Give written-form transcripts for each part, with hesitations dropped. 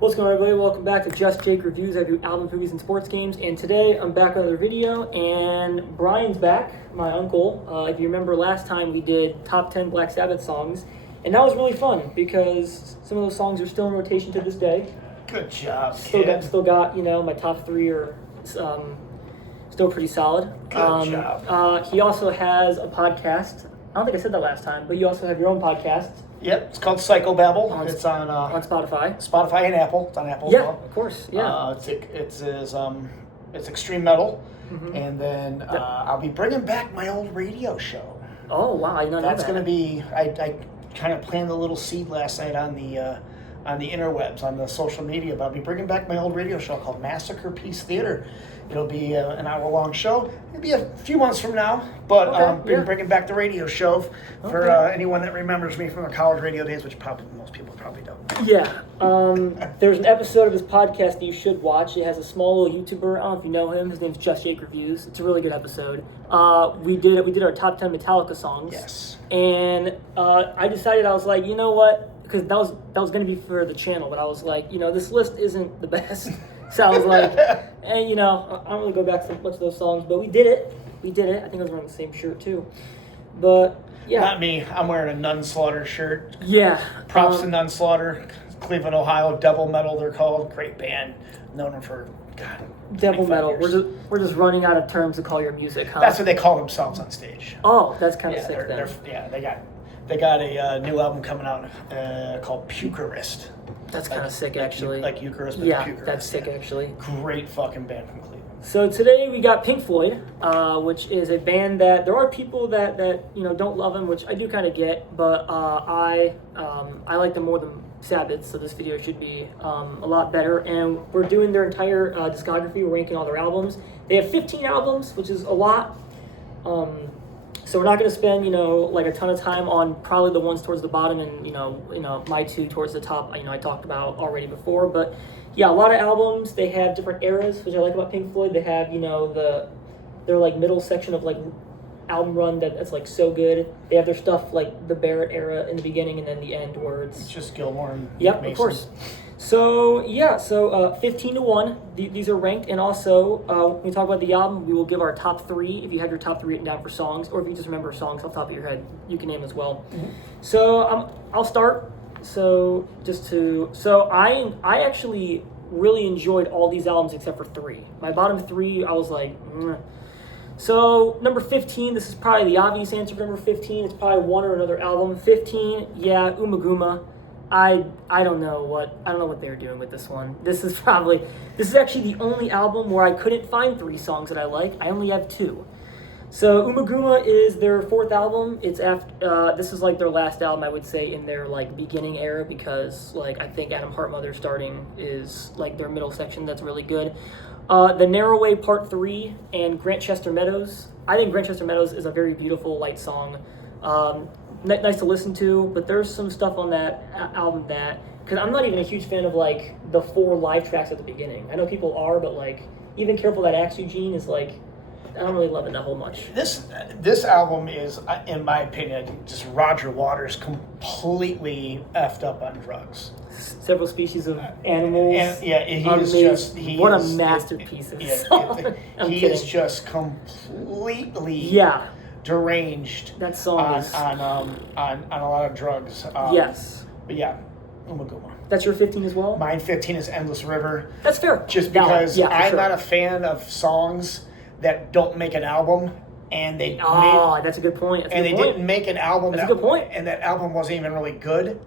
What's going on, everybody? Welcome back to Just Jake Reviews. I do albums, movies, and sports games. And today I'm back with another video, and Brian's back, my uncle. If you remember last time, we did top 10 Black Sabbath songs, and that was really fun because some of those songs are still in rotation to this day. Good job, Still got, my top three are still pretty solid. Good job. He also has a podcast. I don't think I said that last time, but you also have your own podcast. Yep, it's called Psychobabble. It's on Spotify. Spotify and Apple. It's on Apple as Yeah, well. of course. Yeah. It's extreme metal, Mm-hmm. and then I'll be bringing back my old radio show. Oh wow, I did not know that. That's going to be. I kind of planted a little seed last night on the interwebs, on the social media, but I'll be bringing back my old radio show called Massacre Piece Theater. It'll be an hour-long show. It'll be a few months from now, but bringing back the radio show for anyone that remembers me from the college radio days, which most people probably don't. Yeah. There's an episode of his podcast that you should watch. It has a small little YouTuber. I don't know if you know him. His name's Just Jake Reviews. It's a really good episode. We did our top 10 Metallica songs. Yes. And I decided, I was like, you know what? Because that was going to be for the channel, but I was like, this list isn't the best. So I was like, I don't really go back to much of those songs, but we did it. I think I was wearing the same shirt too. But yeah. Not me. I'm wearing a Nunslaughter shirt. Yeah. Props to Nunslaughter, Cleveland, Ohio, Devil Metal. They're called. Great band. Known them for Devil Metal. Years. We're just running out of terms to call your music, huh? That's what they call themselves on stage. Oh, that's kind of sick. They got a new album coming out called Pukerist. That's kind of sick, actually. Like Eucharist, but yeah, Pukerist. that's sick, actually. Great fucking band from Cleveland. So today we got Pink Floyd, which is a band that there are people that don't love them, which I do kind of get, but I like them more than Sabbath, so this video should be a lot better. And we're doing their entire discography. We're ranking all their albums. They have 15 albums, which is a lot. So we're not going to spend, like a ton of time on probably the ones towards the bottom and, my two towards the top, I talked about already before. But yeah, a lot of albums. They have different eras, which I like about Pink Floyd. They have, their like middle section of like album run that's like so good. They have their stuff like the Barrett era in the beginning and then the end where it's just Gilmore and yep, Mason. Of course. So, 15-1, these are ranked, and also, when we talk about the album, we will give our top three. If you have your top three written down for songs, or if you just remember songs off the top of your head, you can name as well. Mm-hmm. So, I'll start. I actually really enjoyed all these albums except for three. My bottom three, I was like, So, number 15, this is probably the obvious answer for number 15. It's probably one or another album. 15, Umaguma. I don't know what they're doing with this one. This is actually the only album where I couldn't find three songs that I like. I only have two. So Umaguma is their fourth album. It's after this is like their last album, I would say, in their like beginning era, because like I think Adam Hartmother starting is like their middle section that's really good. The Narrow Way Part 3 and Grantchester Meadows. I think Grantchester Meadows is a very beautiful light song. Nice to listen to, but there's some stuff on that album because I'm not even a huge fan of like the 4 live tracks at the beginning. I know people are, but like even Careful That Axe Eugene is like, I don't really love it that whole much. This album is, in my opinion, just Roger Waters completely effed up on drugs. Several species of animals. What a masterpiece of song. He is just completely deranged. That song is on a lot of drugs. Yes. But yeah, Umaguma. That's your 15 as well? Mine 15 is Endless River. That's fair. Just because I'm not a fan of songs that don't make an album, and that's a good point. Didn't make an album. That's a good point. And that album wasn't even really good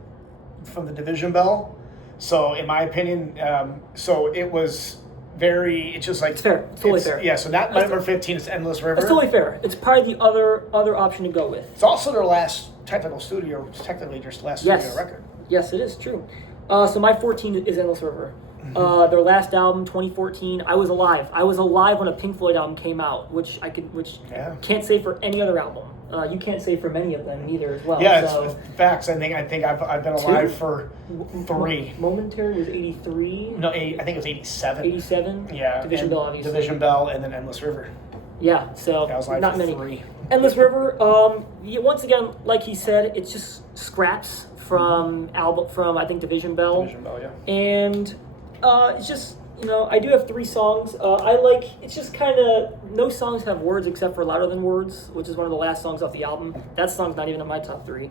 from the Division Bell. So in my opinion, it was very. It's just like it's fair. It's totally fair. Yeah. So that number 15 is Endless River. It's totally fair. It's probably the other option to go with. It's also their last technically studio record. Yes, it is true. So my 14 is Endless River. Mm-hmm. Their last album, 2014. I was alive. When a Pink Floyd album came out, which can't say for any other album. You can't say for many of them either as well. Yeah, it's facts. I think I've been alive for 3. Momentary was 83. No, I think it was 87. 87. Yeah. Division Bell, obviously. Division Bell, and then Endless River. Yeah, so That was live not for many. 3. Endless River. Once again, like he said, it's just scraps from I think Division Bell. Division Bell, yeah. And it's just I do have 3 songs. I like it's just kind of no songs have words except for Louder Than Words, which is one of the last songs off the album. That song's not even in my top 3.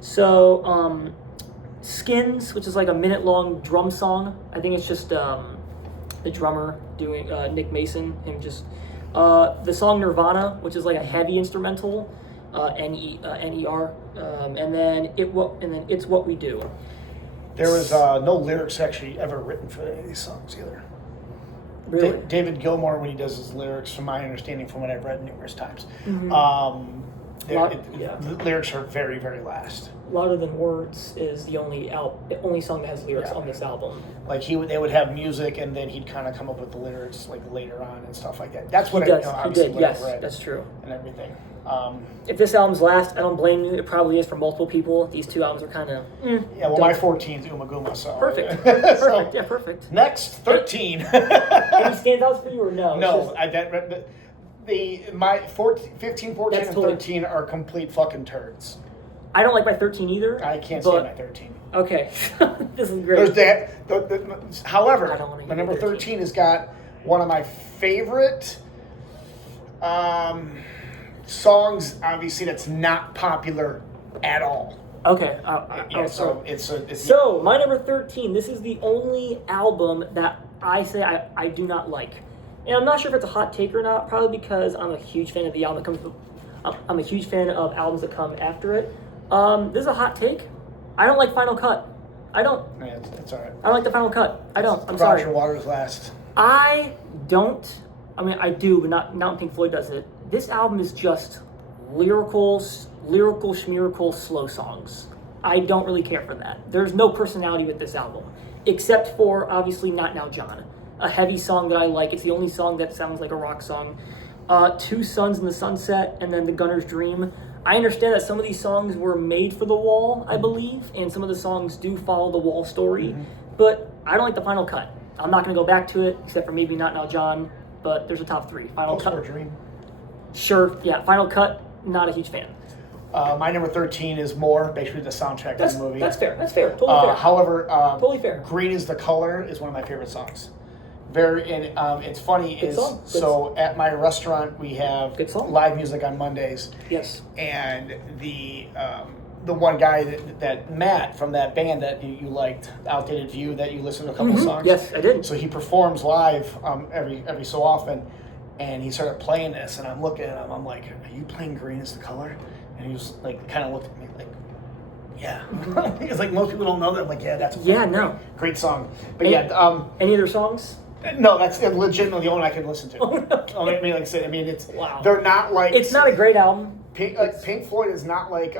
So Skins, which is like a minute-long drum song. I think it's just the drummer doing Nick Mason, him just the song Nirvana, which is like a heavy instrumental, Ner, and then It's What We Do. There was no lyrics actually ever written for any of these songs either. Really? David Gilmour, when he does his lyrics, from my understanding, from what I've read numerous times, the lyrics are very, very last. Louder Than Words is the only song that has lyrics on this album. Like they would have music, and then he'd kind of come up with the lyrics like later on and stuff like that. That's what He obviously did. what Yes, I've read that's true. and everything. If this album's last, I don't blame you. It probably is for multiple people. These 2 albums are kind of yeah. Well, my 14's Uma Guma, so perfect. So, Yeah, perfect. Next 13. Any standouts for you or no? No, my 15, 14, That's and totally- 13 are complete fucking turds. I don't like my 13 either. I can't stand my 13. Okay, this is great. There's however, I don't wanna my hear number 13. 13 has got one of my favorite songs, obviously, that's not popular at all. Okay, So my number 13. This is the only album that I say I do not like, and I'm not sure if it's a hot take or not. Probably because I'm a huge fan of the album that comes. I'm a huge fan of albums that come after it. This is a hot take. I don't like Final Cut. I don't. Yeah, it's all right. I don't like the Final Cut. I don't. I'm Roger sorry. Waters last. I don't. I mean, I do, but not when Pink Floyd does it. This album is just lyrical, schmirical, slow songs. I don't really care for that. There's no personality with this album, except for obviously Not Now John, a heavy song that I like. It's the only song that sounds like a rock song. 2 Suns in the Sunset, and then The Gunner's Dream. I understand that some of these songs were made for the Wall, I believe, and some of the songs do follow the Wall story, but I don't like the Final Cut. I'm not going to go back to it, except for maybe Not Now John, but there's a top 3. Final Cut. Dream. Sure, yeah. Final Cut, not a huge fan. My number 13 is More, basically the soundtrack of the movie. That's fair. Totally fair. However, totally fair. Green is the Color is one of my favorite songs. It's funny Good song. So at my restaurant we have Good song. live music on Mondays. Yes. And the one guy that Matt from that band that you liked, Outdated View, that you listened to a couple of songs. Yes, I did. So he performs live every so often, and he started playing this, and I'm looking at him. I'm like, "Are you playing Green is the Color?" And he was like, kind of looked at me like, "Yeah." It's like most people don't know that. I'm like, "Yeah, that's a great song." But any other songs? No, that's legitimately the only one I can listen to. Okay. I mean, like I said, it's Wow. They're not like It's not a great album. Pink Floyd is not like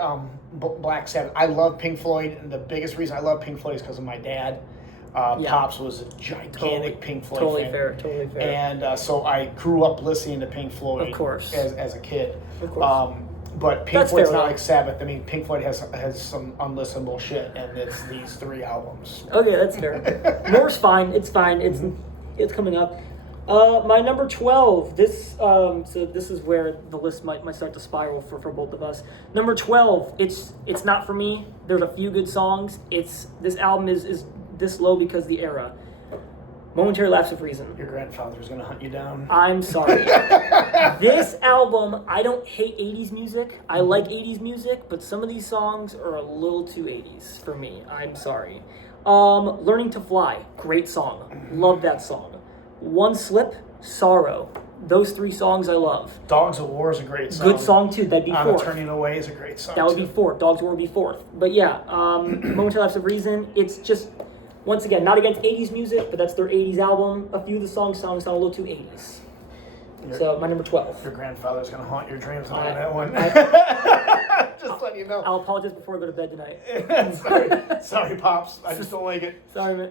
Black Sabbath. I love Pink Floyd, and the biggest reason I love Pink Floyd is because of my dad. Pops was a gigantic Pink Floyd fan. Totally fair. And so I grew up listening to Pink Floyd, Of course. as a kid. Of course. But Pink That's Floyd's fair not enough. like Sabbath. I mean, Pink Floyd has some unlistenable shit, and it's these 3 albums. Okay, that's fair. More's fine. It's fine. It's coming up. My number 12. This this is where the list might start to spiral for both of us. Number 12. It's not for me. There's a few good songs. This album is this low because the era. Momentary Lapse of Reason. Your grandfather's gonna hunt you down. I'm sorry. This album, I don't hate 80s music. I like 80s music, but some of these songs are a little too 80s for me. I'm sorry. Learning to Fly, great song. Love that song. One Slip, Sorrow. Those 3 songs I love. Dogs of War is a great song. Good song too. That'd be fourth. Turning Away is a great song. That would be fourth. Dogs of War would be fourth. But yeah, Momentary Lapse of Reason. It's just, once again, not against 80s music, but that's their 80s album. A few of the songs sound a little too 80s. So my number 12. Your grandfather's gonna haunt your dreams on that one. Just letting you know. I'll apologize before I go to bed tonight. Sorry, Pops. I just don't like it. Sorry, man.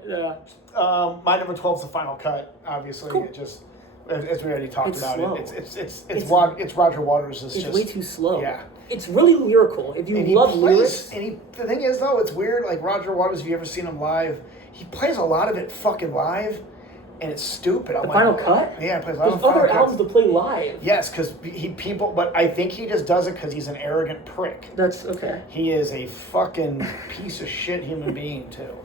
My number 12 is the Final Cut. Obviously, Cool. It just, as we already talked It's about slow. it's Roger Waters. It's way too slow. Yeah. It's really lyrical. If you And love lyrics, the thing is though, it's weird. Like Roger Waters, if you ever seen him live, he plays a lot of it fucking live, and it's stupid. I'm The like, Final Cut? Yeah, he plays a lot There's of Final other Cuts. albums to play live. Yes, because but I think he just does it because he's an arrogant prick. That's okay. He is a fucking piece of shit human being too.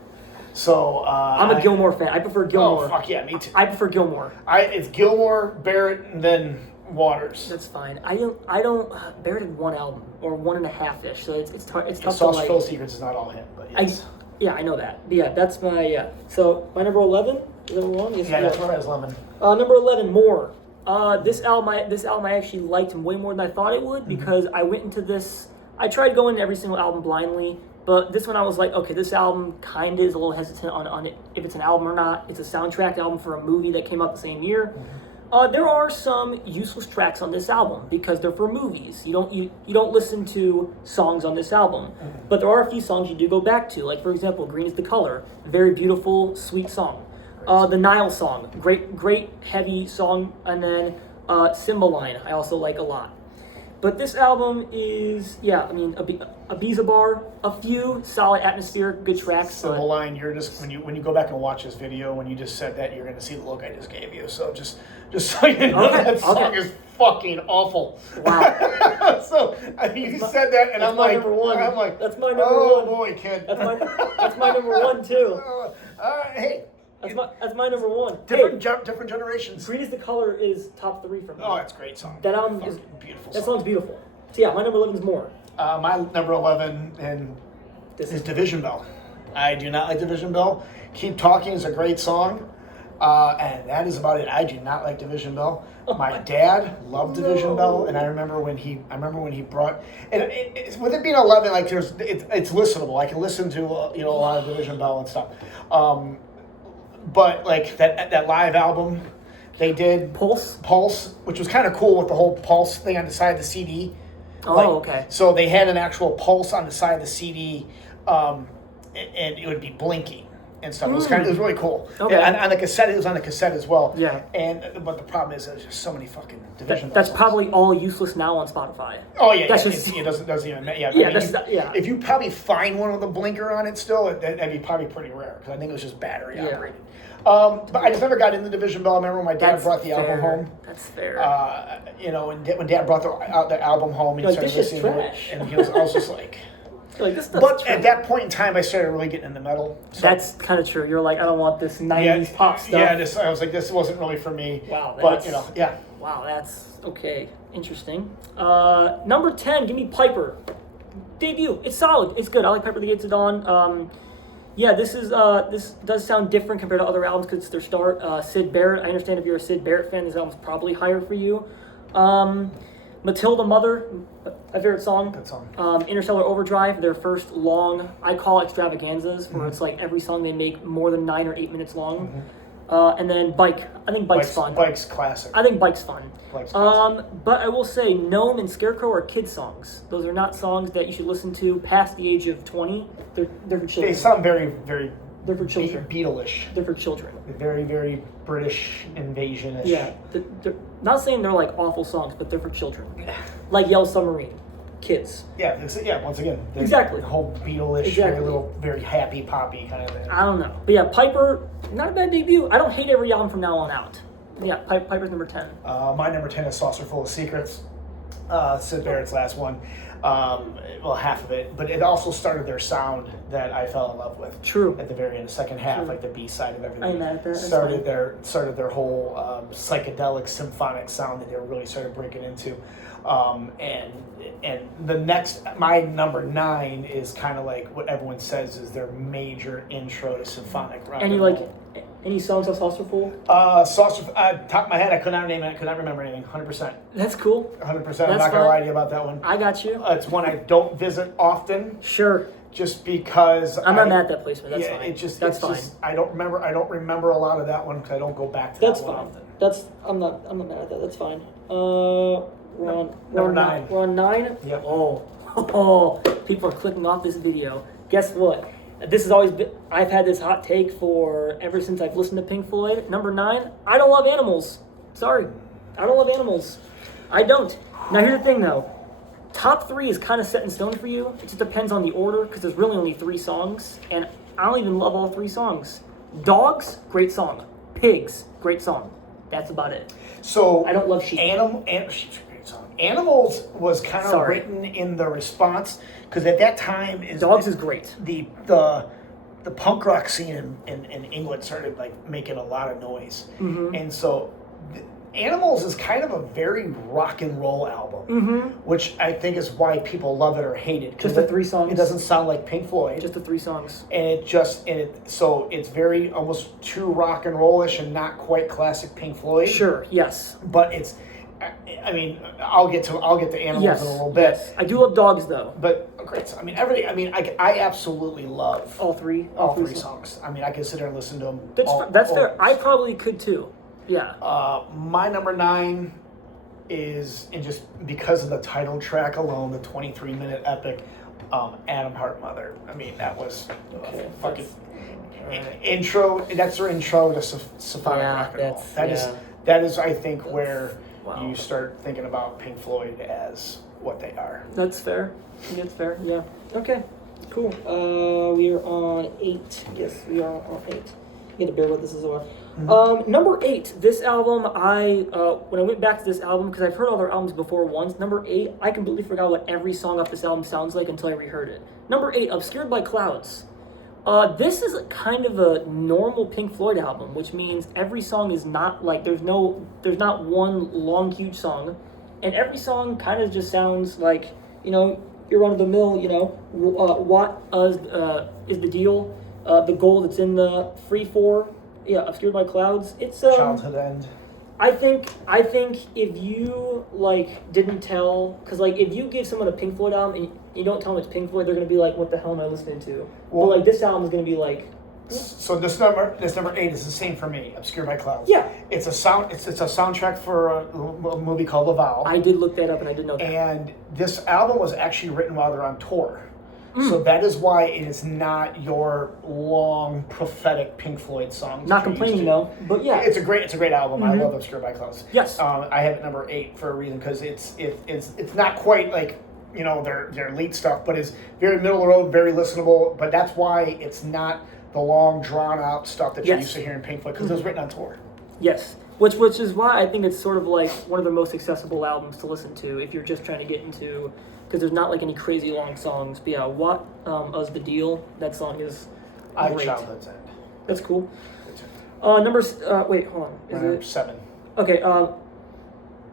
So I'm a Gilmore fan. I prefer Gilmore. Oh fuck yeah, me too. I prefer Gilmore. It's Gilmore, Barrett, and then Waters. That's fine. I don't. Barrett did one album or 1.5-ish, so it's tough to Sauce like. Secrets is not all him, but yes. I know that. But yeah, that's my So my number 11 is number 1. Yes, Yeah, that's right, as Lemon. Number 11, More. This album I actually liked way more than I thought it would because I went into this. I tried going into every single album blindly, but this one I was like, okay, this album kind of is a little hesitant on it if it's an album or not. It's a soundtrack album for a movie that came out the same year. There are some useless tracks on this album because they're for movies. You don't listen to songs on this album, but there are a few songs you do go back to. Like for example, "Green Is the Color," very beautiful, sweet song. The Nile song, great heavy song, and then "Cymbeline" I also like a lot. But this album is Ibiza Bar, a few solid atmospheric good tracks. Cymbeline, you're just when you go back and watch this video, when you just said that, you're gonna see the look I just gave you. So just so you know, that song is fucking awful. Wow. So you said that, and I'm like, number one. I'm like, that's my number oh one. Boy, kid. That's my number one too. Hey. That's my number one. Different generations. "Green Is the Color" is top 3 for me. Oh, it's a great song. That album is beautiful. That song's beautiful. So yeah, my number 11 is More. My number 11 is Division Bell. I do not like Division Bell. Keep Talking is a great song, and that is about it. I do not like Division Bell. My dad loved Division Bell, and I remember when he brought. And with it being 11, like it's listenable. I can listen to a lot of Division Bell and stuff. But like that live album they did, Pulse, which was kind of cool with the whole Pulse thing on the side of the CD. Okay. So they had an actual pulse on the side of the CD, and it would be blinking and stuff. It was really cool. Okay. And on the cassette, it was on the cassette as well. Yeah. But the problem is there's just so many fucking Division. That's songs. probably all useless now on Spotify. Oh yeah, that's it doesn't even. Yeah, Yeah, If you probably find one with a blinker on it still, that'd be probably pretty rare because I think it was just battery operated. But I just never got into Division Bell. I remember when my dad brought the album home. That's fair. When Dad brought the album home, and he started listening to it, and I was just like. This But at that point in time, I started really getting into metal. So, that's kind of true. You're like, I don't want this 90s pop stuff. Yeah, I was like, this wasn't really for me. Wow. Wow, that's okay. Interesting. Number 10, give me Piper. Debut. It's solid. It's good. I like Piper the Gates of Dawn. This does sound different compared to other albums because it's their start. Syd Barrett. I understand if you're a Syd Barrett fan, this album's probably higher for you. Matilda Mother, my favorite song. Good song. Interstellar Overdrive, their first long, I call extravaganzas, where it's like every song they make more than 9 or 8 minutes long. And then Bike. I think Bike's fun. Bike's classic. I think Bike's fun. Bike's classic. But I will say Gnome and Scarecrow are kid songs. Those are not songs that you should listen to past the age of 20. They're for children. They sound very, very They're for children. Beatleish. They're for children. Very, very British invasion-ish. Yeah. They're not saying they're like awful songs, but they're for children. Like Yellow Submarine. Kids. Yeah, once again. Exactly. The whole Beatleish, very happy, poppy kind of thing. I don't know. But yeah, Piper, not a bad debut. I don't hate every album from now on out. Yeah, Piper's number 10. My number 10 is Saucer Full of Secrets. Syd Barrett's last one. Half of it. But it also started their sound that I fell in love with. True. At the very end, the second half, like the B-side of everything. I'm mad at that. Started their whole psychedelic symphonic sound that they really started breaking into. And the next, my number 9 is kind of like what everyone says is their major intro to symphonic rock. Any songs on Saucerful? Saucer, top of my head, I could not name it. I could not remember anything. 100%. That's cool. 100%. I'm not gonna lie to you about that one. I got you. It's one I don't visit often. Sure. Just because I'm not mad at that placement. That's fine. That's fine. I don't remember a lot of that one because I don't go back to that one often. I'm not mad at that. That's fine. We're on number 9. We're on 9? Yep. Oh, people are clicking off this video. Guess what? This has always been, I've had this hot take for ever since I've listened to Pink Floyd. Number 9, I don't love animals. Sorry. I don't love animals. I don't. Now here's the thing though. Top 3 is kind of set in stone for you. It just depends on the order because there's really only 3 songs. And I don't even love all 3 songs. Dogs, great song. Pigs, great song. That's about it. So I don't love Sheep. Sheep's a great song. Animals was kind of Sorry. written in the response because at that time Dogs is great. the punk rock scene in England started like making a lot of noise, and so Animals is kind of a very rock and roll album, which I think is why people love it or hate it. Just the 3 songs. It doesn't sound like Pink Floyd. Just the 3 songs. And so it's very almost too rock and rollish and not quite classic Pink Floyd. Sure. Yes. But it's, I mean, I'll get to Animals in a little bit. Yes. I do love Dogs though. But great. I mean, I absolutely love All three songs. I mean, I can sit there and listen to them. That's fair. I probably could too. Yeah. My number 9 is, and just because of the title track alone, the 23-minute epic, Adam Hart Mother. I mean, that was fucking intro. That's their intro to symphonic rock and roll. That is, I think, where you start thinking about Pink Floyd as what they are. That's fair. That's fair. Yeah. Okay. Cool. We are on 8. Yes, we are on 8. You got to bear with this as well. Number 8, this album, when I went back to this album, because I've heard all their albums before once, number 8, I completely forgot what every song off this album sounds like until I reheard it. Number 8, Obscured by Clouds. This is kind of a normal Pink Floyd album, which means every song is not like, there's not one long, huge song, and every song kind of just sounds like, your run-of-the-mill, what is the deal, the goal that's in the free for. Yeah, Obscured by Clouds. It's Childhood End. I think if you didn't tell, because if you give someone a Pink Floyd album and you don't tell them it's Pink Floyd, they're gonna be like, "What the hell am I listening to?" Well, but this album is gonna be like. So this number 8 is the same for me. Obscured by Clouds. Yeah. It's a soundtrack for a movie called Laval. I did look that up and I didn't know that. And this album was actually written while they're on tour. So that is why it is not your long prophetic Pink Floyd songs. Not complaining though, but yeah, it's a great album. I love Obscured by Clouds. Yes, I have it number 8 for a reason because it's not quite like their lead stuff, but it's very middle of the road, very listenable. But that's why it's not the long drawn out stuff that you're used to hearing Pink Floyd because it was written on tour. Yes, which is why I think it's sort of like one of the most accessible albums to listen to if you're just trying to get into. Because there's not any crazy long songs. But yeah, What Us the Deal? That song is great. Childhood's End. That's cool. Wait, hold on. Number 7. Okay,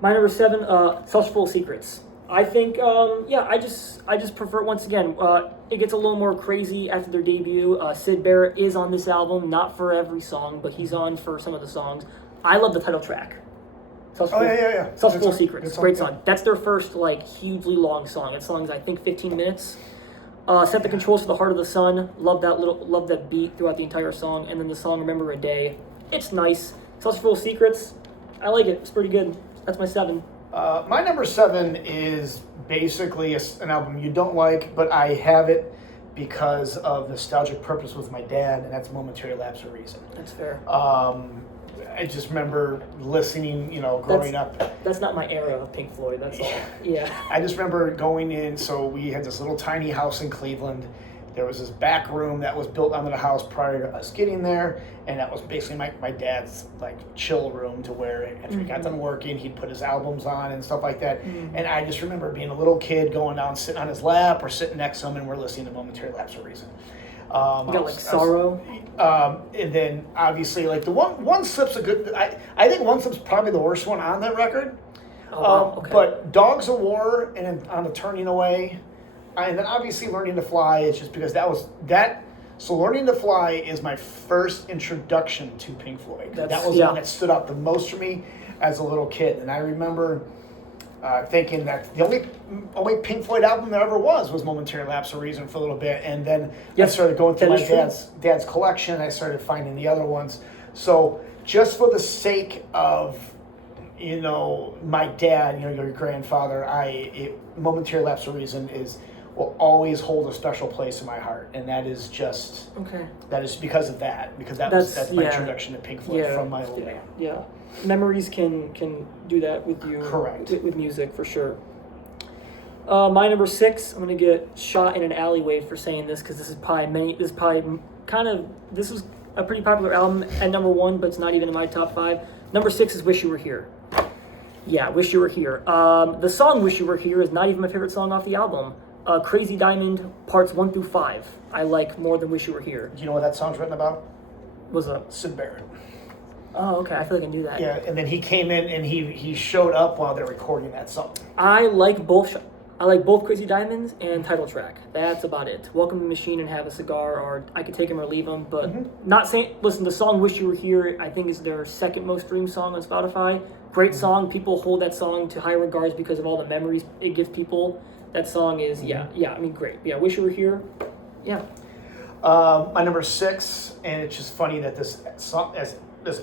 my number 7, Such Full Secrets. I think, I just prefer it once again. It gets a little more crazy after their debut. Syd Barrett is on this album, not for every song, but he's on for some of the songs. I love the title track. Such Full Secrets. Great song. That's their first hugely long song. That song's I think 15 minutes. Set the Controls to the Heart of the Sun. Love that beat throughout the entire song. And then the song Remember a Day. It's nice. Such Full Secrets. I like it. It's pretty good. That's my 7. My number 7 is basically an album you don't like, but I have it because of nostalgic purpose with my dad, and that's Momentary Lapse of Reason. That's fair. I just remember listening, growing up. That's not my era of Pink Floyd, that's all. Yeah. I just remember going in, so we had this little tiny house in Cleveland. There was this back room that was built onto the house prior to us getting there, and that was basically my dad's chill room to where after he got done working, he'd put his albums on and stuff like that. And I just remember being a little kid going down, sitting on his lap or sitting next to him, and we're listening to Momentary Lapse of Reason. You got Sorrow. And then obviously the one slip's a good. I think One Slip's probably the worst one on that record. Okay. But Dogs of War and on the Turning Away, and then obviously Learning to Fly is just because that was that. So Learning to Fly is my first introduction to Pink Floyd. That was the one that stood out the most for me as a little kid, and I remember. Thinking that the only Pink Floyd album there ever was Momentary Lapse of Reason for a little bit, and then I started going through my dad's collection. I started finding the other ones. So just for the sake of my dad, your grandfather, Momentary Lapse of Reason will always hold a special place in my heart, and that is just that is because of that, because that's my introduction to Pink Floyd from my old man. Yeah. Memories can do that with you. Correct. With music, for sure. My number 6, I'm going to get shot in an alleyway for saying this because this was a pretty popular album at number 1, but it's not even in my top 5. Number 6 is Wish You Were Here. Yeah, Wish You Were Here. The song Wish You Were Here is not even my favorite song off the album. Crazy Diamond, parts 1 through 5, I like more than Wish You Were Here. Do you know what that song's written about? What's up? Sid Barrett. Oh, okay, I feel like I knew that. Yeah, and then he came in and he showed up while they're recording that song. I like both Crazy Diamonds and Title Track. That's about it. Welcome to the Machine and Have a Cigar, or I could take them or leave them, but not saying, listen, the song Wish You Were Here, I think is their second most streamed song on Spotify. Great song. People hold that song to high regards because of all the memories it gives people. That song is, I mean, great. Yeah, Wish You Were Here. Yeah. My number 6, and it's just funny that this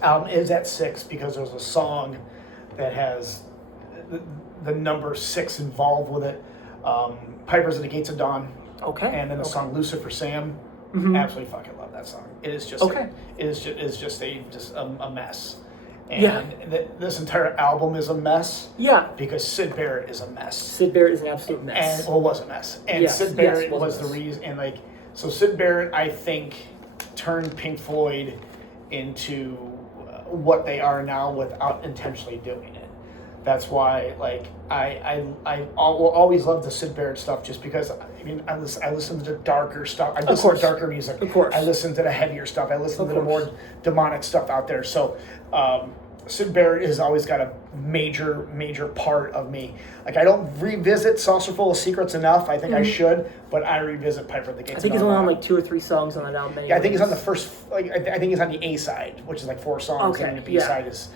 album is at 6 because there's a song that has the number 6 involved with it. Pipers at the Gates of Dawn. Okay. And then the song Lucifer Sam. Absolutely fucking love that song. It is just a mess. And this entire album is a mess. Yeah. Because Sid Barrett is a mess. Sid Barrett is an absolute mess. And was a mess. And Sid Barrett was the reason. And so Sid Barrett, I think, turned Pink Floyd into what they are now without intentionally doing it. That's why, I will always love the Sid Barrett stuff just because, I listen to the darker stuff. I listen to darker music. Of course. I listen to the heavier stuff. I listen to the more demonic stuff out there. So, Sid Barrett has always got a major part of me. I don't revisit Saucerful of Secrets enough. I think I should, but I revisit Piper at the Gates. I think he's only on 2 or 3 songs on that album. Yeah, I think he's on the first. I think he's on the A side, which is 4 songs, and the B side is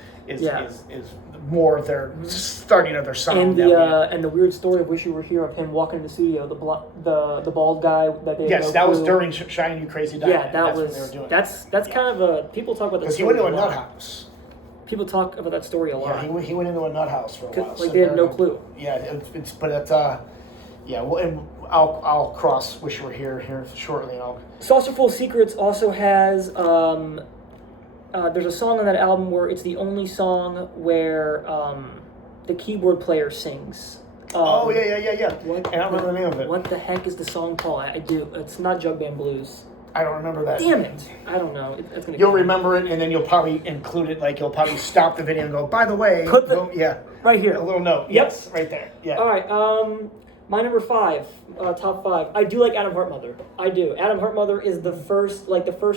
more of their starting of their song. And the weird story of Wish You Were Here of him walking in the studio, the bald guy that they that was during Shining You Crazy Diamond. Yeah, that's when they were doing. That's kind of a people talk about that. Because he went to a nut house. People talk about that story a lot. Yeah, he went into a nut house for a while. They had no clue. Yeah, well, and I'll cross Wish You Were Here shortly. Saucerful Secrets also has there's a song on that album where it's the only song where the keyboard player sings. Yeah. And I don't remember the name of it. What the heck is the song called? I do. It's not Jug Band Blues. I don't remember that. Damn it! I don't know. You'll remember it, and then you'll probably include it. You'll probably stop the video and go, by the way, right here, a little note. Yep. Yes, right there. Yeah. All right. My number 5, top 5. I do like Adam Heartmother. I do. Adam Heartmother is the first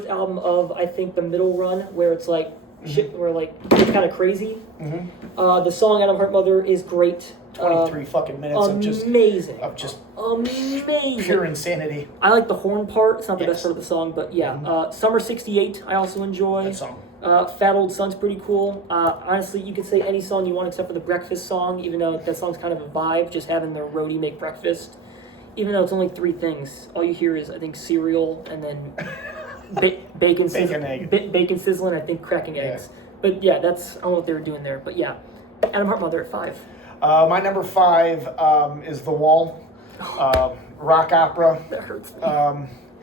album of, I think, the middle run where it's shit, where it's kind of crazy. The song Adam Heartmother is great. 23 fucking minutes amazing. of just amazing. Pure insanity. I like the horn part. It's not the best part of the song, but yeah. Summer 68 I also enjoy. That song. Fat Old Son's pretty cool. Honestly, you could say any song you want except for the breakfast song, even though that song's kind of a vibe, just having the roadie make breakfast. Even though it's only 3 things. All you hear is, I think, cereal and then bacon sizzling, I think cracking eggs. But yeah, I don't know what they were doing there. But yeah, Adam Heartmother at 5. My number 5 is The Wall, rock opera. That hurts me.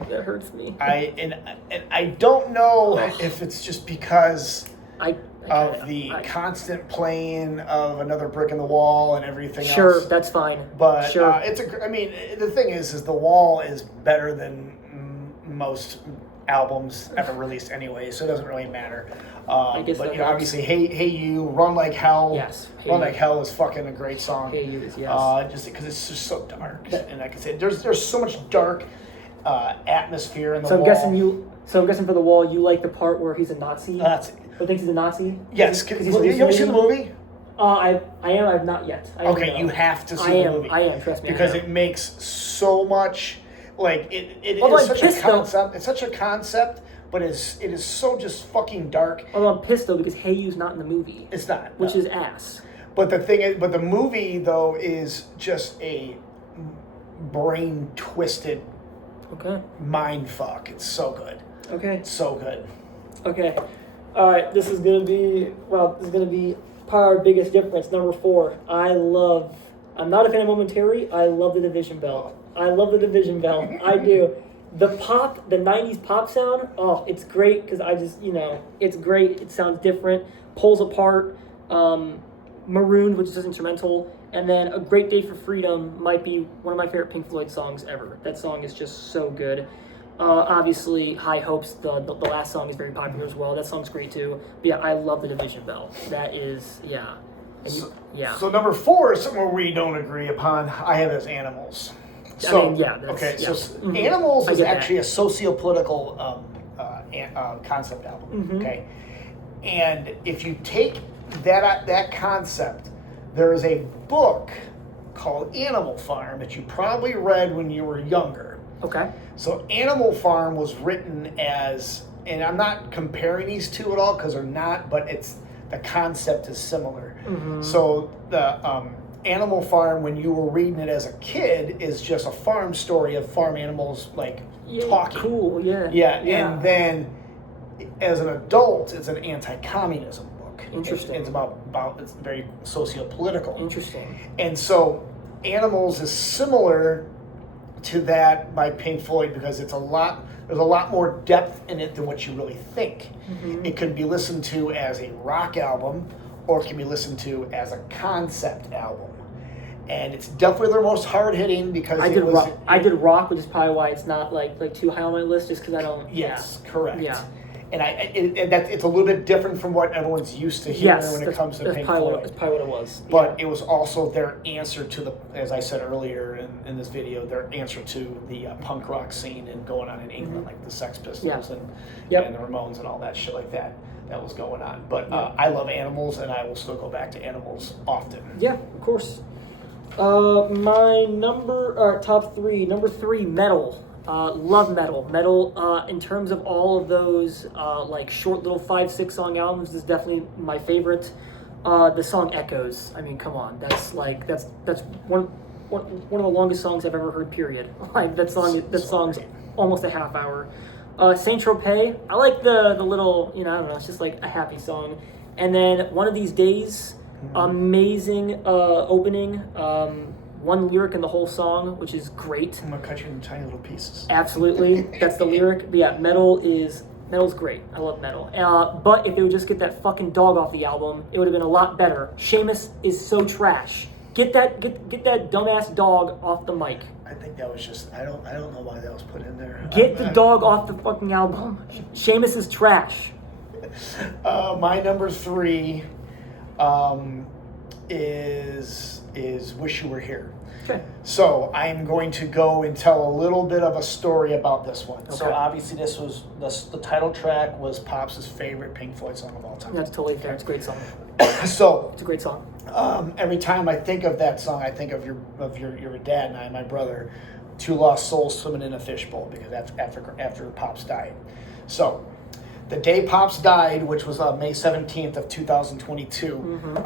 That hurts me. I don't know if it's just because of the constant playing of Another Brick in the Wall and everything else. Sure, that's fine. But the thing is The Wall is better than most albums ever released anyway, so it doesn't really matter. But obviously, Hey You, Run Like Hell. Yes, Run Like Hell is fucking a great song. Hey You is just because it's just so dark, and like I said, there's so much dark atmosphere in the Wall. So I'm guessing for The Wall, you like the part where he's a Nazi. Or thinks he's a Nazi. Yes. You ever seen the movie? I am. I've not yet. Okay, you have to see the movie. I am. Trust me. Because it makes so much. It is such a concept. It's such a concept, but it is so just fucking dark. Although I'm pissed though because Hey You's not in the movie. It's not, which is ass. But the thing is, the movie though is just a brain twisted, mind fuck. It's so good. Okay. It's so good. Okay. All right. This is gonna be probably our biggest difference. Number 4. I'm not a fan of Momentary. I love the Division Bell. I I do. The 90s pop sound, it's great because it's great. It sounds different. Pulls Apart, Marooned, which is instrumental, and then A Great Day for Freedom might be one of my favorite Pink Floyd songs ever. That song is just so good. Obviously, High Hopes, the last song is very popular as well. That song's great too. But yeah, I love the Division Bell. That is, yeah. Yeah. So number 4 is something where we don't agree upon. I have as Animals. So, I mean, yeah. Okay, yeah. so Animals is actually that. a socio-political concept album. Okay, and if you take that concept, there is a book called Animal Farm that you probably read when you were younger. Okay. So Animal Farm was written as, and I'm not comparing these two at all because they're not, but the concept is similar. So the Animal Farm, when you were reading it as a kid, is just a farm story of farm animals talking. Cool. Yeah. Yeah. And then as an adult, it's an anti-communism book. Interesting. It's about it's very socio-political. Interesting. And so Animals is similar to that by Pink Floyd because there's a lot more depth in it than what you really think. It can be listened to as a rock album or it can be listened to as a concept album. And it's definitely their most hard-hitting because I did rock, which is probably why it's not like too high on my list, just because I don't. Yes, correct. Yeah. And it's a little bit different from what everyone's used to hearing when it comes to Pink Floyd. That's probably what it was. But it was also their answer to as I said earlier in this video, their answer to the punk rock scene and going on in England, like the Sex Pistols and the Ramones and all that shit like that was going on. But I love Animals, and I will still go back to Animals often. Yeah, of course. My top 3. Number 3, metal. Love metal. Metal, in terms of all of those, short little 5-6 song albums, is definitely my favorite. The song Echoes. I mean, come on. That's one of the longest songs I've ever heard, period. That song's almost a half hour. Saint Tropez. I like the little, I don't know, it's just like a happy song. And then One of These Days, amazing opening. One lyric in the whole song, which is great. I'm gonna cut you into tiny little pieces. Absolutely, that's the lyric. But yeah, metal's great. I love metal. But if they would just get that fucking dog off the album, it would have been a lot better. Seamus is so trash. Get that dumbass dog off the mic. I think that was just I don't know why that was put in there. Get the dog off the fucking album. Seamus is trash. My number 3 is Wish You Were Here. Okay. So I'm going to go and tell a little bit of a story about this one. Okay. So obviously this was the title track was Pops' favorite Pink Floyd song of all time. That's totally fair. It's a great song. So It's a great song. every time I think of that song, I think of your dad and my brother, 2 lost souls swimming in a fishbowl because that's after Pops died. So the day Pops died, which was May 17th of 2022,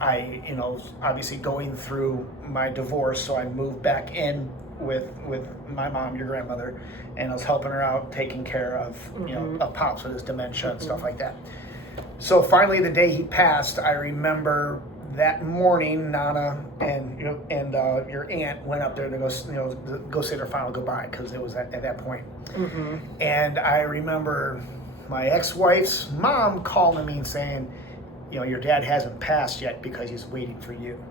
I, obviously going through my divorce, so I moved back in with my mom, your grandmother, and I was helping her out, taking care of, of Pops with his dementia and stuff like that. So finally, the day he passed, I remember that morning, Nana and your aunt went up there to go say their final goodbye because it was at that point. And I remember my ex-wife's mom calling me and saying, your dad hasn't passed yet because he's waiting for you.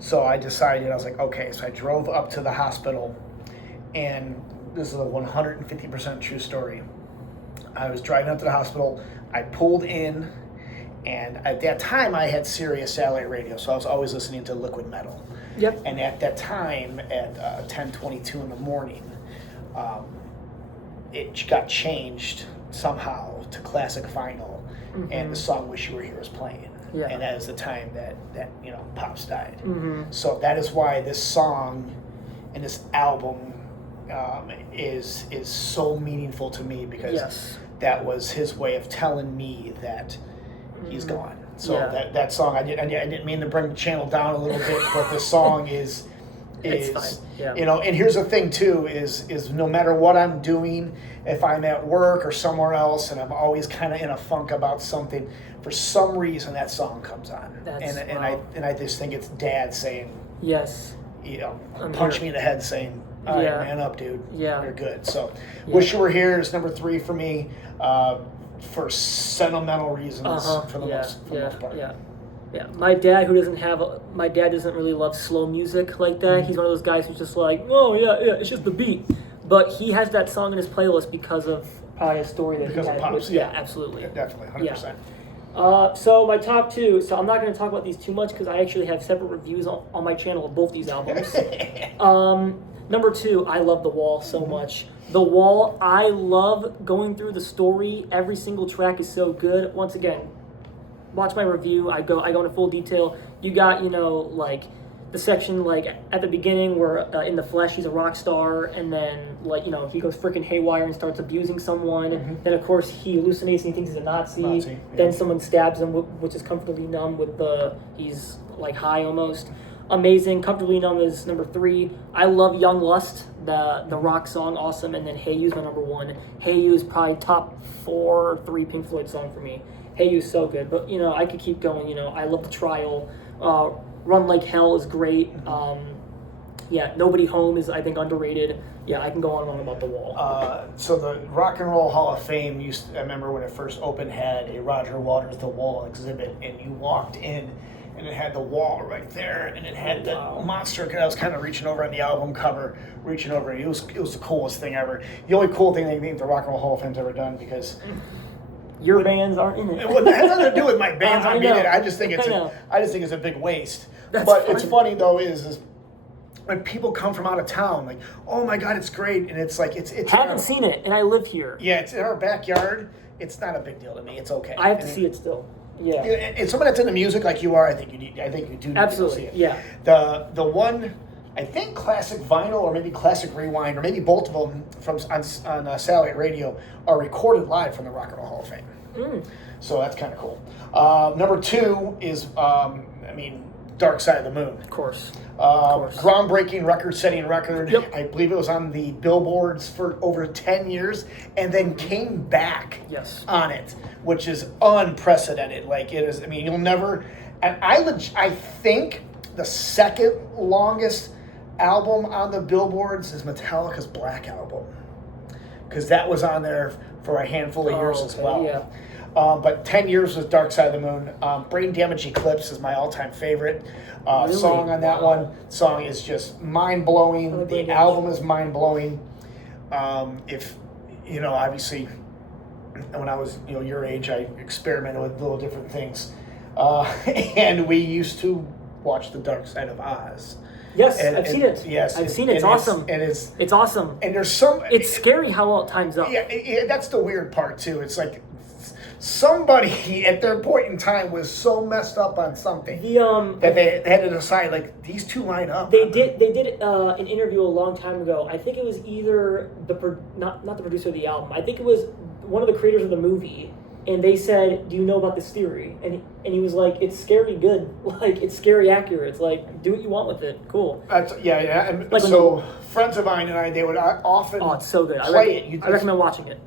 So I decided, I was like, okay. So I drove up to the hospital, and this is a 150% true story. I was driving up to the hospital. I pulled in, and at that time I had Sirius satellite radio, so I was always listening to liquid metal. Yep. And at that time, at 10:22 in the morning, it got changed somehow to classic vinyl, and the song "Wish You Were Here" was playing. Yeah. And that is the time that Pops died. So that is why this song and this album is so meaningful to me because that was his way of telling me that he's gone. So that song, I didn't mean to bring the channel down a little bit, but the song is It's fine. Yeah. And here's the thing too is no matter what I'm doing, if I'm at work or somewhere else and I'm always kind of in a funk about something, for some reason that song comes on. And I just think it's Dad saying, yes, punch me in the head saying, all right, man up, dude. Yeah. You're good. So Wish You Were Here is number 3 for me, for sentimental reasons for the most part. Yeah, my dad doesn't really love slow music like that. He's one of those guys who's just like, oh yeah, it's just the beat. But he has that song in his playlist because of probably a story that Because he of had. Pops, Yeah, absolutely. Yeah, definitely, 100%. So my top two. So I'm not going to talk about these too much because I actually have separate reviews on my channel of both these albums. Number two, I love The Wall so much. The Wall, I love going through the story. Every single track is so good. Once again, watch my review. I go into full detail. You got, like the section like at the beginning where in the flesh he's a rock star, and then he goes freaking haywire and starts abusing someone. Then of course he hallucinates and he thinks he's a Nazi. Yeah. Then someone stabs him, which is Comfortably Numb with he's like high almost. Amazing. Comfortably Numb is number 3. I love Young Lust, the rock song, awesome. And then Hey You's my number 1. Hey You is probably top 4 or 3 Pink Floyd song for me. Hey You's so good, but I could keep going. I love The Trial. Run Like Hell is great. Nobody Home is, I think, underrated. Yeah, I can go on and on about The Wall. So the Rock and Roll Hall of Fame I remember when it first opened, had a Roger Waters' The Wall exhibit, and you walked in and it had the wall right there, and it had the monster. And I was kind of reaching over on the album cover, It was the coolest thing ever. The only cool thing they think the Rock and Roll Hall of Fame's ever done, because your bands aren't in it. Well, it has nothing to do with my bands not being in it. I just think it's a big waste. It's funny though is when people come from out of town, like, oh my God, it's great, and it's like it's. Haven't seen it, and I live here. Yeah, it's in our backyard. It's not a big deal to me. It's okay. I have to see it still. Yeah. And someone that's into music like you are, I think you do need to go see it. Yeah. The one, I think Classic Vinyl or maybe Classic Rewind or maybe both of them on Satellite Radio are recorded live from the Rock and Roll Hall of Fame. So that's kind of cool. Number 2 is Dark Side of the Moon. Of course. Groundbreaking record-setting record. Yep. I believe it was on the billboards for over 10 years and then came back on it, which is unprecedented. Like, it is, you'll never... And I think the second longest album on the billboards is Metallica's Black Album, because that was on there for a handful of years as well. Yeah. But 10 years with Dark Side of the Moon. Brain Damage Eclipse is my all-time favorite song on that one. Song is just mind-blowing. The album is mind-blowing. Obviously, when I was your age, I experimented with little different things. And we used to watch The Dark Side of Oz. Yes, I've seen it. Yes, I've seen it. It's awesome. It's awesome. And there's it's scary how well it times up. Yeah, that's the weird part too. It's like somebody at their point in time was so messed up on something that they had to decide, like, these two line up. They did an interview a long time ago. I think it was either not the producer of the album. I think it was one of the creators of the movie. And they said, "Do you know about this theory?" And he was like, "It's scary good. Like, it's scary accurate. It's like, do what you want with it. Cool." Yeah. And like so friends of mine and I, they would often it's so good. play it. I recommend watching it.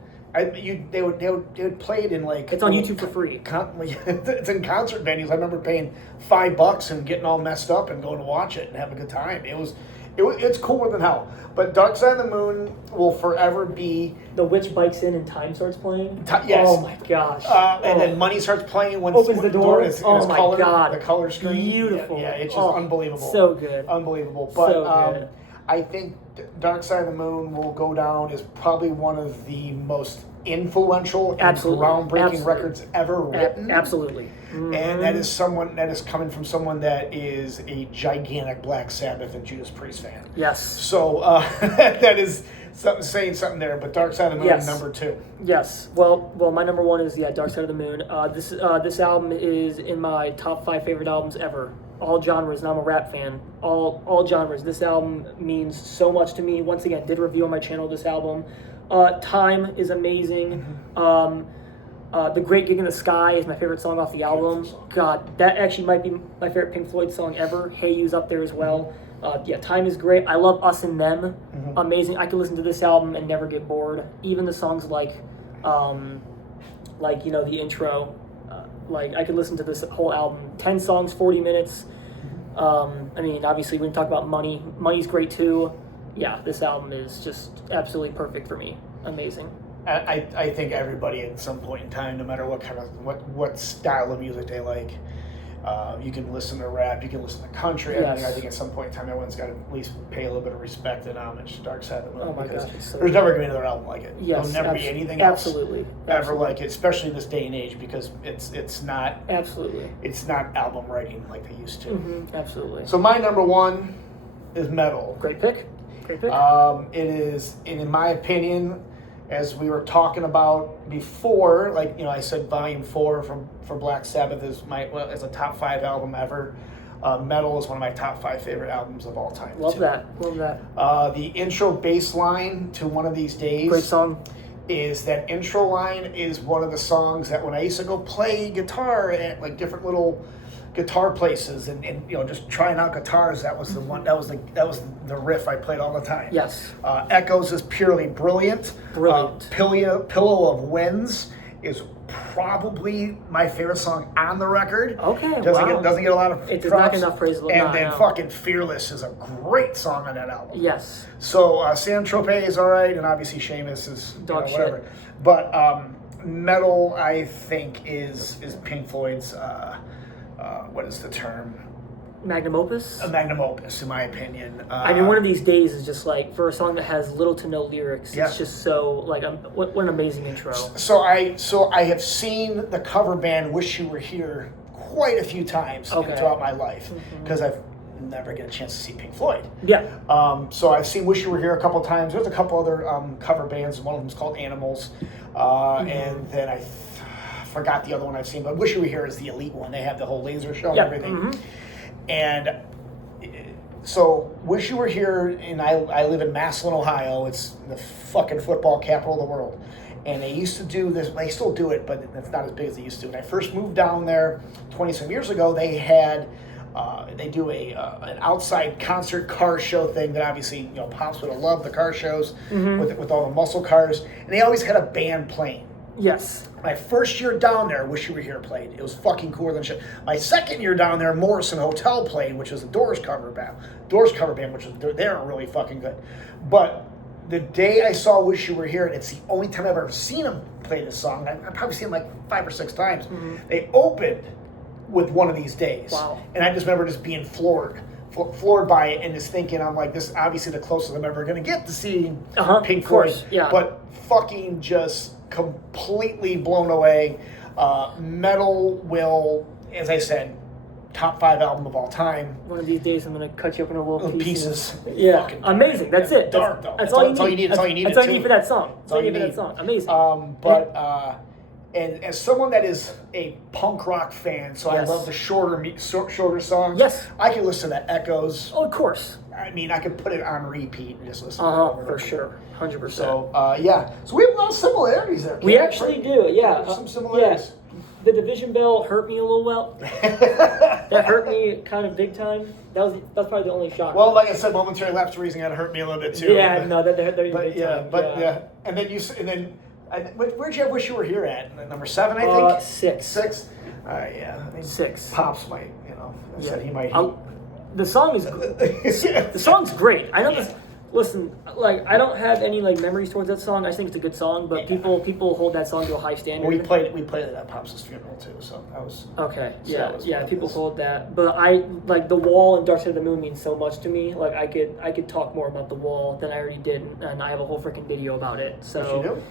They would play it in, like, it's on YouTube for free. It's in concert venues. I remember paying $5 and getting all messed up and going to watch it and have a good time. It's cooler than hell. But Dark Side of the Moon will forever be... The witch bikes in and time starts playing? Yes. Oh my gosh. And then money starts playing when... Opens the door. God. The color screen. Beautiful. Yeah, it's just unbelievable. So good. Unbelievable. But so good. I think Dark Side of the Moon will go down as probably one of the most influential and groundbreaking records ever written. Absolutely. Mm-hmm. And that is coming from someone that is a gigantic Black Sabbath and Judas Priest fan. Yes. So that is saying something there. But Dark Side of the Moon, number 2. Yes. Well, my number 1 is Dark Side of the Moon. This album is in my top 5 favorite albums ever. All genres, and I'm a rap fan. All genres. This album means so much to me. Once again, did a review on my channel of this album. Time is amazing. The Great Gig in the Sky is my favorite song off the album. God, that actually might be my favorite Pink Floyd song ever. Hey You's up there as well. Time is great. I love Us and Them. Amazing. I could listen to this album and never get bored. Even the songs like the intro. I could listen to this whole album. 10 songs, 40 minutes. Obviously, we can talk about Money. Money's great too. Yeah, this album is just absolutely perfect for me. Amazing. I think everybody at some point in time, no matter what style of music they like, You can listen to rap, you can listen to country. Yes. I think at some point in time, everyone's got to at least pay a little bit of respect and homage to Dark Side of the Moon. Oh my because gosh, it's so there's good. never going to be another album like it. Yes, There'll never be anything absolutely. else ever like it, especially in this day and age, because it's not Absolutely. it's not album writing like they used to. Mm-hmm. Absolutely. So my number one is metal. Great pick. Great pick. It is, and in my opinion, as we were talking about before, like, you know, I said Volume 4 for Black Sabbath is as a top 5 album ever. Metal is one of my top 5 favorite albums of all time. Love too. that. Love that. The intro bass line to One of These Days. Great song. Is that intro line is one of the songs that when I used to go play guitar at like different little guitar places and you know, just trying out guitars, that was the one, that was the riff I played all the time. Yes. Echoes is purely brilliant. Brilliant. Pillow of Winds is probably my favorite song on the record. Okay, doesn't get a lot of it does props. not get enough praise. And then fucking Fearless is a great song on that album. Yes. So San Tropez is all right, and obviously Seamus is Dog shit. whatever. But metal, I think, is Pink Floyd's what is the term? Magnum opus. A magnum opus, in my opinion. I mean, One of These Days is just like, for a song that has little to no lyrics, Yeah. it's just so like what an amazing intro. So I have seen the cover band "Wish You Were Here" quite a few times throughout my life because I've never get a chance to see Pink Floyd. Yeah. So I've seen "Wish You Were Here" a couple times. There's a couple other cover bands. One of them is called Animals, and then I forgot the other one I've seen. But "Wish You Were Here" is the elite one. They have the whole laser show and everything. Mm-hmm. And so "Wish You Were Here," and I live in Massillon, Ohio. It's the fucking football capital of the world. And they used to do this, they still do it, but it's not as big as they used to. When I first moved down there 20-some years ago, they had, they do an outside concert car show thing that obviously, you know, Pops would have loved the car shows with all the muscle cars. And they always had a band playing. Yes. My first year down there, "Wish You Were Here" played. It was fucking cooler than shit. My second year down there, Morrison Hotel played, which was the Doors cover band. Which was, they were really fucking good. But the day I saw "Wish You Were Here," and it's the only time I've ever seen them play this song. I've probably seen them like 5 or 6 times. They opened with "One of These Days." Wow. And I just remember just being floored by it and just thinking, I'm like, this is obviously the closest I'm ever going to get to seeing Pink Floyd. Yeah. But fucking just completely blown away. Metal will, as I said, top 5 album of all time. One of these days, I'm gonna cut you up into little pieces. Pieces. Yeah, Fucking amazing. That's it. dark, though. That's all you need. That's all you need. That's all you need for that song. That's all you need for that song. Amazing. And as someone that is a punk rock fan, so I Yes. love the shorter songs. Yes. I can listen to Echoes. Oh, of course. I mean, I could put it on repeat and just listen to it over and For over. sure. 100%. So, yeah. So we have a lot of similarities there. We actually do, yeah. Some similarities. Yeah. The division bell hurt me a little well. That hurt me kind of big time. That's probably the only shock. Well, like I said, momentary lapse of reason had to hurt me a little bit too. Yeah, but, no, that hurt me But big yeah, time. but yeah. And then where'd you have "Wish You Were Here" at? Number 7, I think. 6. 6. Yeah. I mean, 6. Pops might, you know. I said he might. The song is the song's great. I know this. Listen, like I don't have any like memories towards that song. I think it's a good song, but people hold that song to a high standard. We played it at Pops' funeral too, so that was okay. So Yeah, that was yeah. what it People is. hold that, but I like The Wall and Dark Side of the Moon means so much to me. Like I could talk more about The Wall than I already did, and I have a whole freaking video about it. So Yes, you do?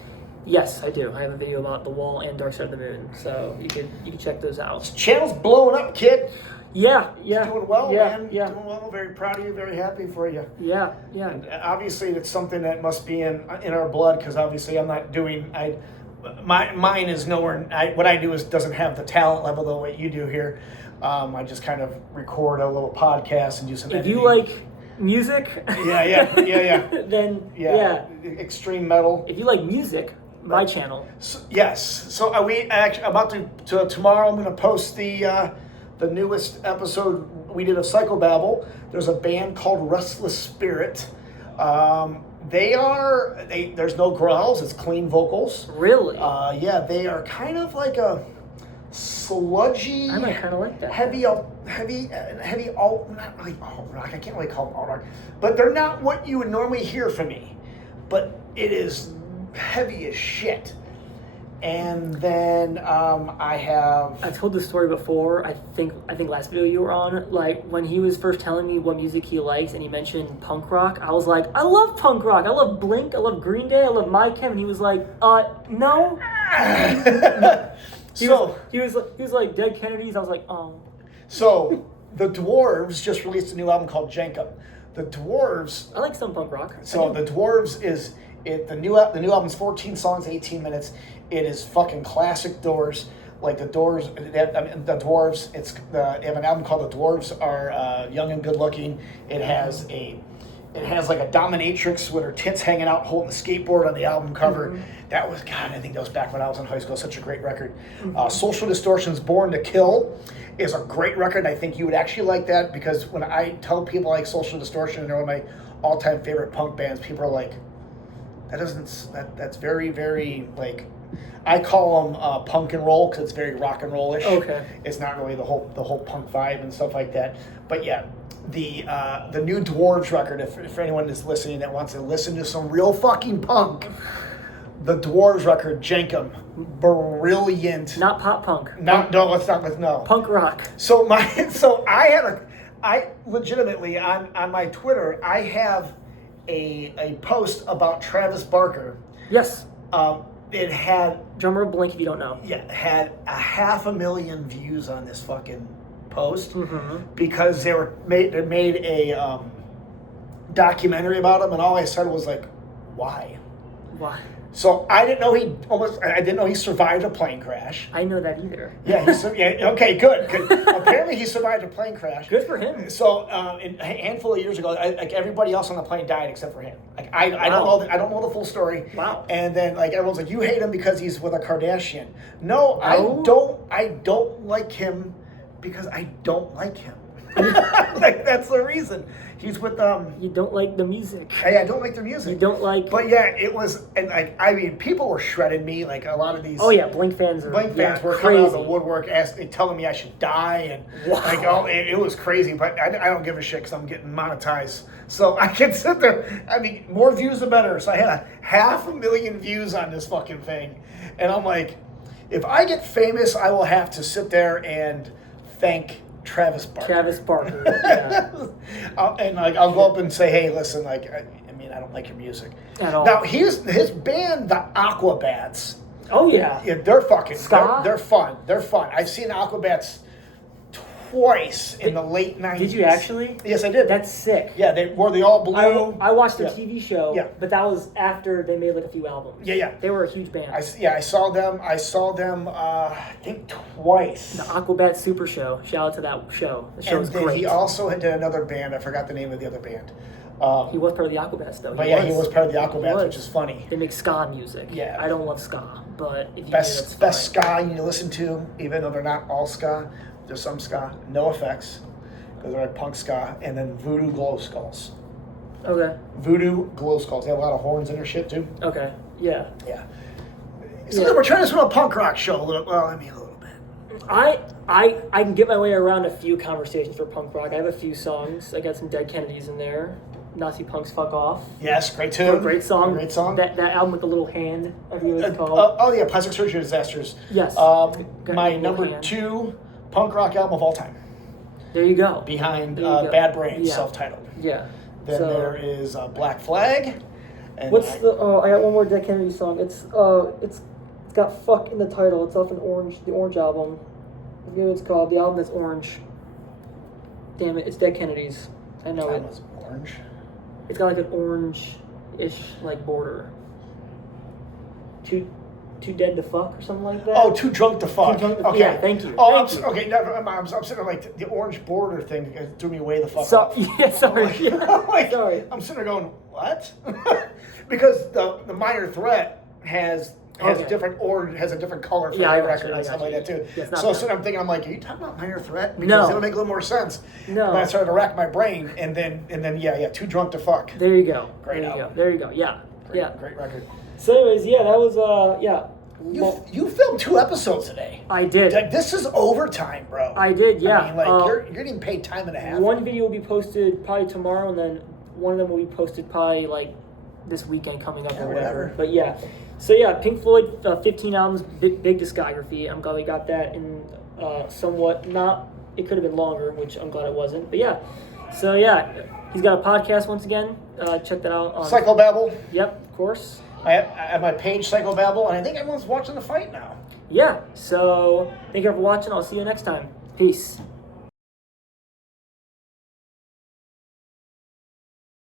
yes, I do. I have a video about The Wall and Dark Side of the Moon, so you can check those out. This channel's blowing up, kid. Yeah. Doing well, yeah, man. Yeah. Doing well. Very proud of you. Very happy for you. Yeah. And obviously, it's something that must be in our blood because obviously, I'm not doing. Mine is nowhere. What I do doesn't have the talent level though what you do here. I just kind of record a little podcast and do some. If editing. you like music, yeah. then Yeah. Extreme metal. If you like music, my channel. So, yes. So we actually about to tomorrow. I'm going to post the newest episode we did of Psychobabble. There's a band called Restless Spirit. There's no growls. It's clean vocals. Really? Yeah, they are kind of like a sludgy. I might kind of like that. Heavy alt, not really alt rock. I can't really call them alt rock, but they're not what you would normally hear from me. But it is heavy as shit, And then I have. I told this story before. I think last video you were on, like when he was first telling me what music he likes, and he mentioned punk rock. I was like, I love punk rock. I love Blink. I love Green Day. I love My Chem. And he was like, no. He was like Dead Kennedys. I was like, oh. So the Dwarves just released a new album called Jankum. The Dwarves. I like some punk rock. So the Dwarves is the new album's 14 songs, 18 minutes. It is fucking classic Doors. Like the Doors, the Dwarves. They have an album called The Dwarves Are Young and Good Looking. It has like a dominatrix with her tits hanging out, holding a skateboard on the album cover. Mm-hmm. That was, God, I think that was back when I was in high school. Such a great record. Mm-hmm. Social Distortion's Born to Kill is a great record. I think you would actually like that, because when I tell people I like Social Distortion and they're one of my all-time favorite punk bands, people are like, that's very, very, like, I call them punk and roll because it's very rock and roll-ish. Okay. It's not really the whole punk vibe and stuff like that. But yeah, the new Dwarves record, if anyone is listening that wants to listen to some real fucking punk, the Dwarves record, Jankum, brilliant. Not pop punk. No, it's not. No. Punk rock. So I legitimately on my Twitter, I have a post about Travis Barker. Yes. It had drummer of Blink, if you don't know. Yeah, had 500,000 views on this fucking post, mm-hmm. because they made a documentary about him, and all I said was like, why? Why? So I didn't know he survived a plane crash. I know that either. Yeah, okay, good. Apparently he survived a plane crash. Good for him. So a handful of years ago, like everybody else on the plane died except for him. Like I Wow. I don't know the full story. Wow. And then like everyone's like, you hate him because he's with a Kardashian. No, I don't like him because I don't like him. Like that's the reason. He's with You don't like the music. Hey, I don't like their music. You don't like. But yeah, it was, and like I mean, people were shredding me. Like a lot of these. Oh yeah, Blink fans were crazy. coming out of the woodwork, telling me I should die, and wow. like it was crazy. But I don't give a shit because I'm getting monetized, so I can sit there. I mean, more views the better. So I had 500,000 views on this fucking thing, and I'm like, if I get famous, I will have to sit there and thank Travis Barker. Yeah. And like I'll go up and say, hey, listen, like I mean, I don't like your music at all. Now his band, the Aquabats. Oh yeah. Yeah, they're fucking ska. They're fun. They're fun. I've seen Aquabats twice in the late 90s. Did you actually? Yes, I did. That's sick. Yeah, they wore the all blue. I watched their TV show. Yeah. But that was after they made like a few albums. Yeah. They were a huge band. I saw them. I think twice. The Aquabat Super Show. Shout out to that show. The show was great. He also did another band. I forgot the name of the other band. He was part of the Aquabats though. He was part of the Aquabats, which is funny. They make ska music. Yeah. I don't love ska, but if you best ska you listen to, even though they're not all ska. There's some ska, No Effects, because they're like punk ska, and then Voodoo Glow Skulls. Okay. Voodoo Glow Skulls. They have a lot of horns in their shit too. Okay. Yeah. Yeah. So we're trying to do a punk rock show a little. Well, I mean a little bit. I can get my way around a few conversations for punk rock. I have a few songs. I got some Dead Kennedys in there. Nazi Punks Fuck Off. Yes, great tune. Great song. Great song. That album with the little hand. I think it's called. Yeah, Plastic Surgery Disasters. Yes. My number 2 punk rock album of all time. There you go. Behind Bad Brains, self-titled. Yeah. Then there is Black Flag. And I got one more Dead Kennedy song. It's got fuck in the title. It's off the Orange album. I forget what it's called. The album that's orange. Damn it, it's Dead Kennedys. I know it. Was orange. It's got like an orange-ish like border. Too dead to fuck or something like that? Oh, too drunk to fuck. Okay. Yeah, thank you. Oh, thank you. Okay. Never. I'm sitting there like the orange border thing threw me way the fuck off. Yeah, sorry. Sorry. I'm sitting there going, what? Because the Minor Threat has a different orange, has a different color for the record and stuff like that too. Yeah, so I'm thinking, I'm like, are you talking about Minor Threat? Because No. it'll make a little more sense. No. And I started to rack my brain, and then too drunk to fuck. There you go. Great there album. There you go. Yeah. Great record. So anyways, that was You filmed 2 episodes today. I did. Like, this is overtime, bro. I did, yeah. I mean, like you're getting paid time and a half. One video will be posted probably tomorrow, and then one of them will be posted probably like this weekend coming up or whatever. But yeah, So yeah, Pink Floyd, 15 albums, big discography. I'm glad we got that in somewhat not. It could have been longer, which I'm glad it wasn't. But yeah, so yeah, he's got a podcast once again. Check that out. Psychobabble. Yep, of course. I have my page Psychobabble, and I think everyone's watching the fight now. Yeah. So thank you for watching. I'll see you next time. Peace.